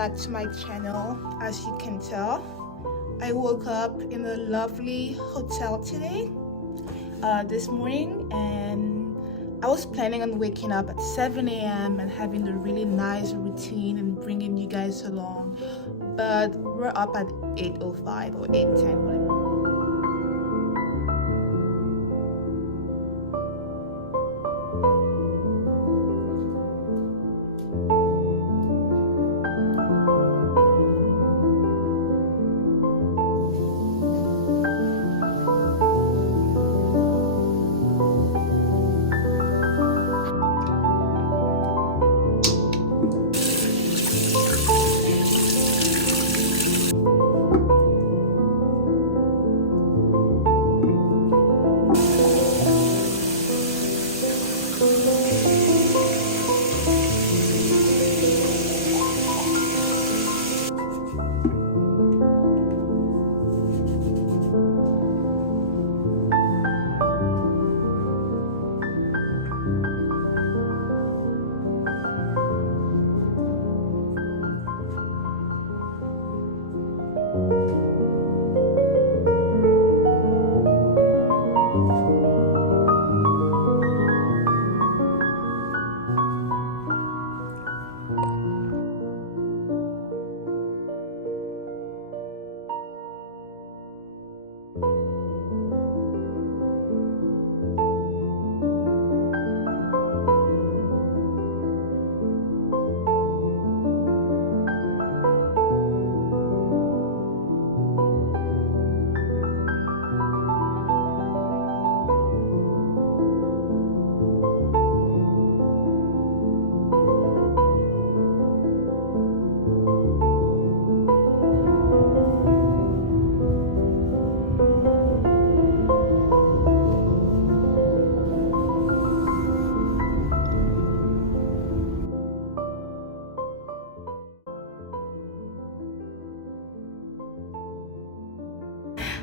back to my channel. As you can tell, I woke up in a lovely hotel today this morning, and I was planning on waking up at 7 a.m. and having a really nice routine and bringing you guys along, but we're up at 8:05 or 8:10, whatever.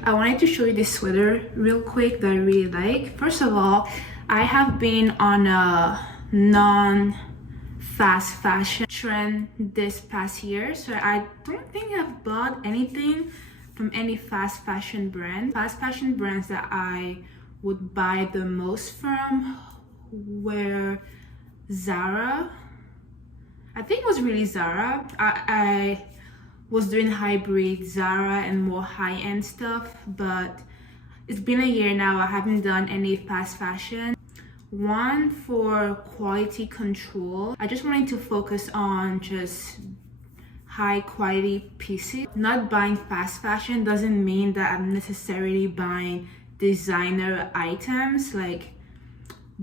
I wanted to show you this sweater real quick that I really like. First of all, I have been on a non-fast fashion trend this past year, so I don't think I've bought anything from any fast fashion brand. Fast fashion brands that I would buy the most from were Zara. I think it was really Zara. I was doing hybrid Zara and more high-end stuff, but it's been a year now. I haven't done any fast fashion. One, for quality control, I just wanted to focus on just high quality pieces. Not buying fast fashion doesn't mean that I'm necessarily buying designer items like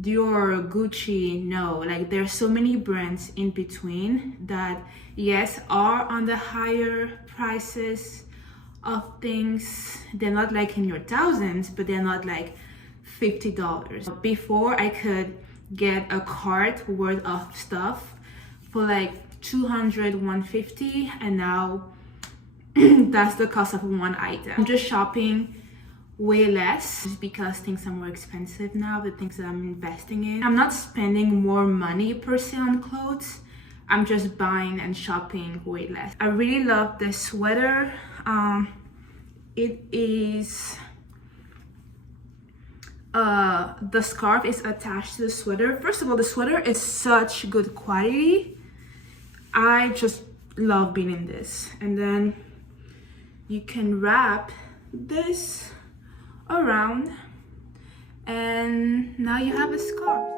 Dior or Gucci. No, like there's so many brands in between that, yes, are on the higher prices of things. They're not like in your thousands, but they're not like $50. Before, I could get a cart worth of stuff for like 200, 150, and now that's the cost of one item. I'm just shopping way less because things are more expensive now, the things that I'm investing in. I'm not spending more money per se on clothes. I'm just buying and shopping way less. I really love this sweater. It is the scarf is attached to the sweater. First of all, the sweater is such good quality. I just love being in this. And then you can wrap this around, and now you have a scarf.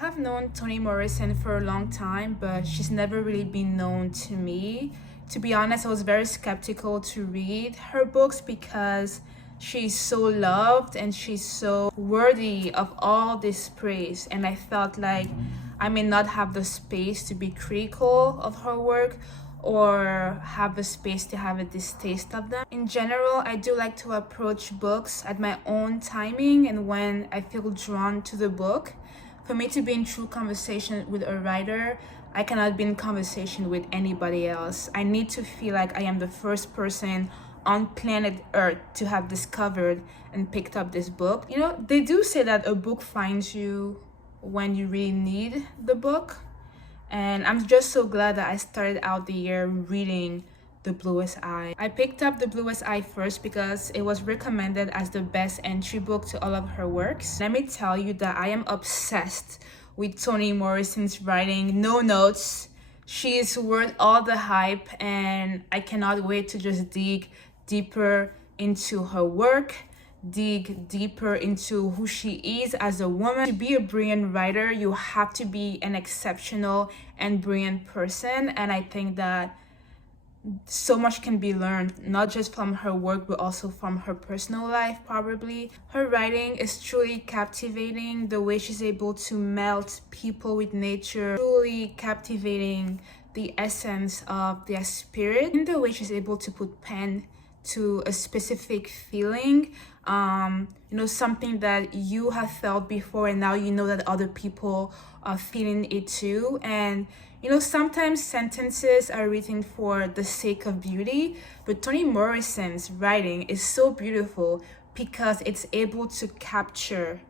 have known Toni Morrison for a long time, but she's never really been known to me. To be honest, I was very skeptical to read her books because she's so loved and she's so worthy of all this praise. And I felt like I may not have the space to be critical of her work or have the space to have a distaste of them. In general, I do like to approach books at my own timing and when I feel drawn to the book. For me to be in true conversation with a writer, I cannot be in conversation with anybody else. I need to feel like I am the first person on planet Earth to have discovered and picked up this book. You know, they do say that a book finds you when you really need the book. And I'm just so glad that I started out the year reading The Bluest Eye. I picked up The Bluest Eye first because it was recommended as the best entry book to all of her works. Let me tell you that I am obsessed with Toni Morrison's writing. No notes. She is worth all the hype and I cannot wait to just dig deeper into her work, dig deeper into who she is as a woman. To be a brilliant writer, you have to be an exceptional and brilliant person, and I think that so much can be learned, not just from her work but also from her personal life. Probably her writing is truly captivating. The way she's able to melt people with nature, truly captivating the essence of their spirit, and the way she's able to put pen to a specific feeling, you know, something that you have felt before and now you know that other people are feeling it too. And you know, sometimes sentences are written for the sake of beauty, but Toni Morrison's writing is so beautiful because it's able to capture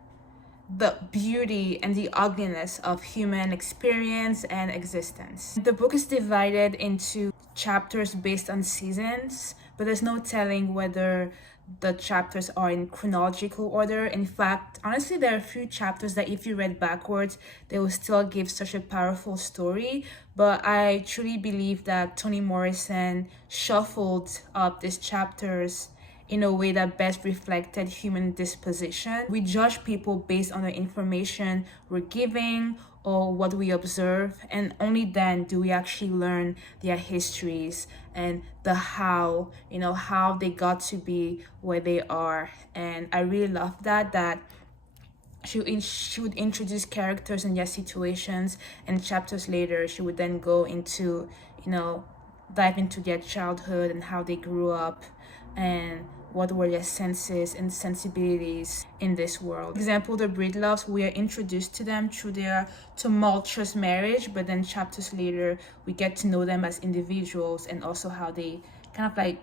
the beauty and the ugliness of human experience and existence. The book is divided into chapters based on seasons, but there's no telling whether the chapters are in chronological order. In fact, honestly, there are a few chapters that if you read backwards, they will still give such a powerful story. But I truly believe that Toni Morrison shuffled up these chapters in a way that best reflected human disposition. We judge people based on the information we're giving or what we observe, and only then do we actually learn their histories and the how, you know, how they got to be where they are. And I really love that she would introduce characters and their situations, and chapters later she would then go into, you know, dive into their childhood and how they grew up and what were their senses and sensibilities in this world. For example, the Breedloves, we are introduced to them through their tumultuous marriage, but then chapters later we get to know them as individuals and also how they kind of like,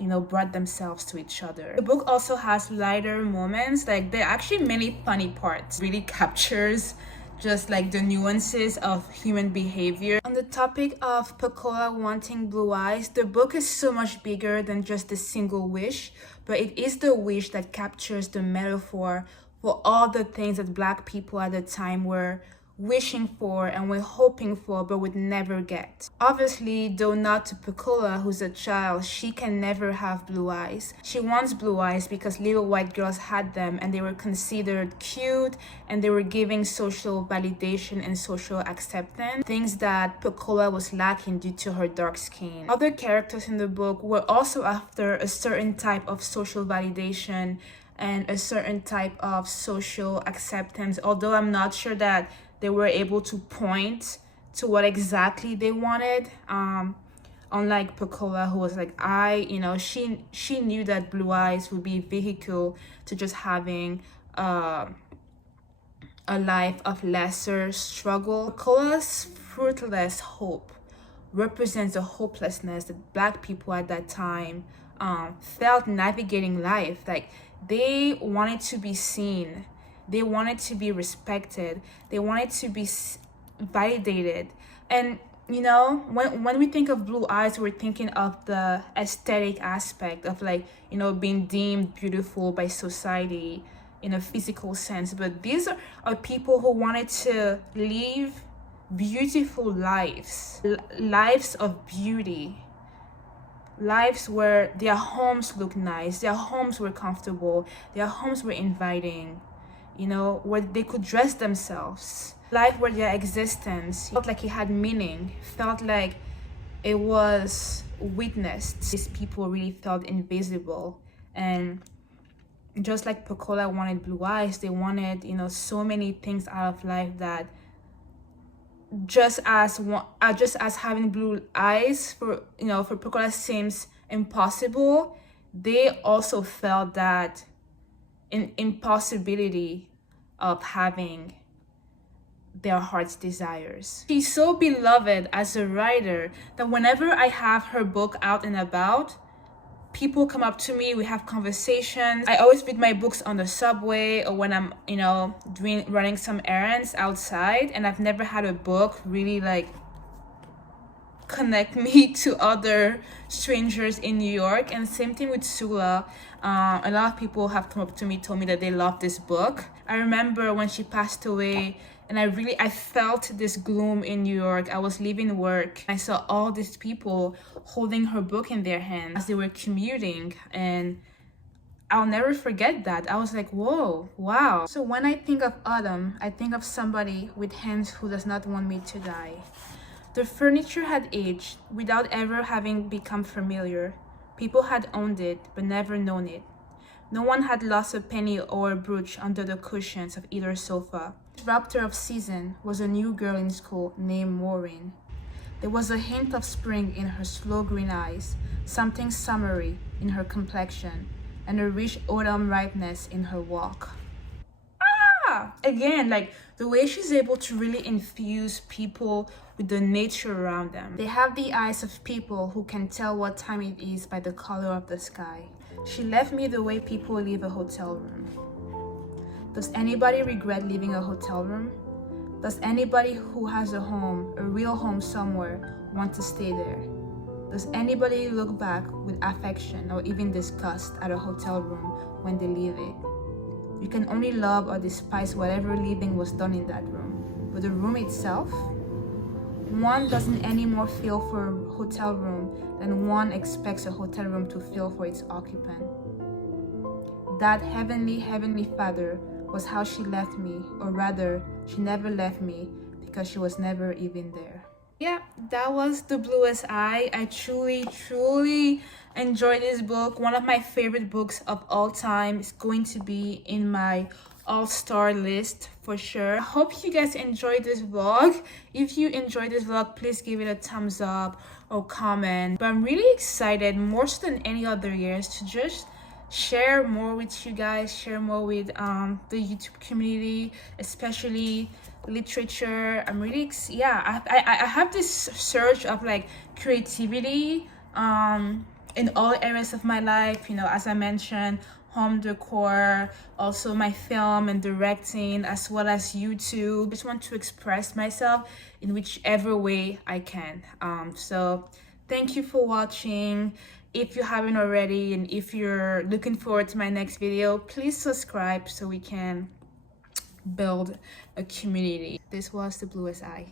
you know, brought themselves to each other. The book also has lighter moments, like there are actually many funny parts. It really captures just like the nuances of human behavior. On the topic of Pecola wanting blue eyes, the book is so much bigger than just a single wish, but it is the wish that captures the metaphor for all the things that Black people at the time were wishing for and we're hoping for but would never get. Obviously, though not to Pecola, who's a child, she can never have blue eyes. She wants blue eyes because little white girls had them and they were considered cute and they were giving social validation and social acceptance, things that Pecola was lacking due to her dark skin. Other characters in the book were also after a certain type of social validation and a certain type of social acceptance, although I'm not sure that they were able to point to what exactly they wanted. Unlike Pecola, who was like, she knew that blue eyes would be a vehicle to just having a life of lesser struggle. Pecola's fruitless hope represents the hopelessness that Black people at that time felt navigating life. Like, they wanted to be seen. They wanted to be respected. They wanted to be validated. And, you know, when we think of blue eyes, we're thinking of the aesthetic aspect of, like, you know, being deemed beautiful by society in a physical sense. But these are people who wanted to live beautiful lives, lives of beauty, lives where their homes look nice, their homes were comfortable, their homes were inviting, you know, where they could dress themselves life where their existence felt like it had meaning, felt like it was witnessed. These people really felt invisible. And just like Pecola wanted blue eyes, they wanted, you know, so many things out of life that just as having blue eyes for, you know, for Pecola seems impossible, they also felt that an impossibility of having their heart's desires. She's so beloved as a writer that whenever I have her book out and about, people come up to me, we have conversations. I always read my books on the subway or when I'm, you know, running some errands outside, and I've never had a book really like connect me to other strangers in New York. And same thing with Sula. A lot of people have come up to me, told me that they love this book. I remember when she passed away, and I felt this gloom in New York. I was leaving work. I saw all these people holding her book in their hands as they were commuting, and I'll never forget that. I was like, whoa, wow. So when I think of autumn, I think of somebody with hands who does not want me to die. The furniture had aged without ever having become familiar. People had owned it, but never known it. No one had lost a penny or a brooch under the cushions of either sofa. The raptor of season was a new girl in school named Maureen. There was a hint of spring in her slow green eyes, something summery in her complexion, and a rich autumn ripeness in her walk. Again, like the way she's able to really infuse people with the nature around them. They have the eyes of people who can tell what time it is by the color of the sky. She left me the way people leave a hotel room. Does anybody regret leaving a hotel room? Does anybody who has a home, a real home somewhere, want to stay there? Does anybody look back with affection or even disgust at a hotel room when they leave it? You can only love or despise whatever living was done in that room. But the room itself, one doesn't anymore feel for a hotel room than one expects a hotel room to feel for its occupant. That heavenly Father was how she left me, or rather, she never left me because she was never even there. Yeah, that was The Bluest Eye. I truly enjoyed this book. One of my favorite books of all time. Is going to be in my all-star list for sure. I hope you guys enjoyed this vlog. If you enjoyed this vlog, please give it a thumbs up or comment. But I'm really excited, more so than any other years, to just share more with you guys, share more with the YouTube community, especially literature. I'm really I have this surge of like creativity in all areas of my life, you know, as I mentioned, home decor, also my film and directing, as well as YouTube. Just want to express myself in whichever way I can. So thank you for watching. If you haven't already, and if you're looking forward to my next video, please subscribe so we can build a community. This was The Bluest Eye.